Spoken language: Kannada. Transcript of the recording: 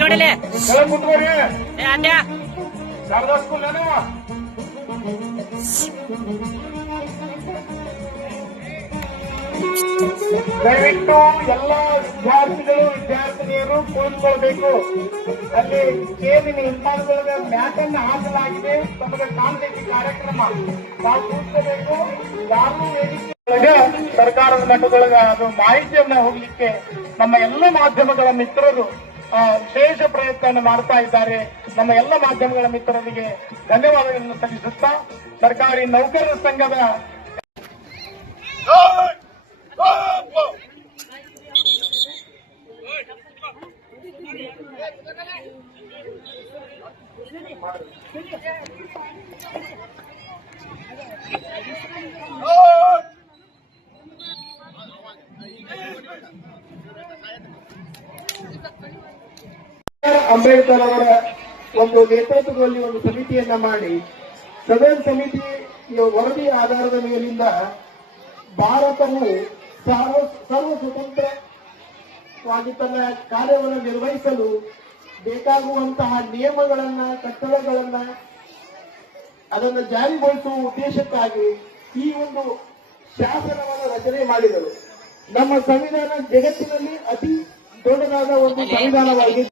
ನೋಡಿಲೆ ಅಡ್ಡ ದಯವಿಟ್ಟು ಎಲ್ಲ ವಿದ್ಯಾರ್ಥಿಗಳು ವಿದ್ಯಾರ್ಥಿನಿಯರು ಕುಳಿತುಕೊಳ್ಬೇಕು. ಅಲ್ಲಿ ಕೇರಿನ ಹಿಂಭಾಗದೊಳಗೆ ಮ್ಯಾಟ್ ಅನ್ನು ಹಾಕಲಾಗಿದೆ. ತಮಗೆ ಕಾಂತೈತಿ ಕಾರ್ಯಕ್ರಮ ನಾವು ಕೂತ್ಕೋಬೇಕು. ಯಾರು ವೇದಿಕೆಯೊಳಗೆ ಸರ್ಕಾರದ ಮಟ್ಟದೊಳಗೆ ಅದು ಮಾಹಿತಿಯನ್ನ ಹೋಗ್ಲಿಕ್ಕೆ ನಮ್ಮ ಎಲ್ಲ ಮಾಧ್ಯಮಗಳ ಮಿತ್ರರು ವಿಶೇಷ ಪ್ರಯತ್ನ ಮಾಡ್ತಾ ಇದ್ದಾರೆ. ನಮ್ಮ ಎಲ್ಲ ಮಾಧ್ಯಮಗಳ ಮಿತ್ರರಿಗೆ ಧನ್ಯವಾದಗಳನ್ನು ಸಲ್ಲಿಸುತ್ತಾ ಸರ್ಕಾರಿ ನೌಕರರ ಸಂಘದ ಅಂಬೇಡ್ಕರ್ ಅವರ ಒಂದು ನೇತೃತ್ವದಲ್ಲಿ ಒಂದು ಸಮಿತಿಯನ್ನ ಮಾಡಿ ಸದನ್ ಸಮಿತಿಯ ವರದಿ ಆಧಾರದ ಮೇಲಿಂದ ಭಾರತವು ಸರ್ವ ಸ್ವತಂತ್ರವಾಗಿ ತನ್ನ ಕಾರ್ಯವನ್ನು ನಿರ್ವಹಿಸಲು ಬೇಕಾಗುವಂತಹ ನಿಯಮಗಳನ್ನ ಕಟ್ಟಳೆಗಳನ್ನ ಅದನ್ನು ಜಾರಿಗೊಳಿಸುವ ಉದ್ದೇಶಕ್ಕಾಗಿ ಈ ಒಂದು ಶಾಸನವನ್ನು ರಚನೆ ಮಾಡಿದರು. ನಮ್ಮ ಸಂವಿಧಾನ ಜಗತ್ತಿನಲ್ಲಿ ಅತಿ ದೊಡ್ಡದಾದ ಒಂದು ಸಂವಿಧಾನವಾಗಿದೆ.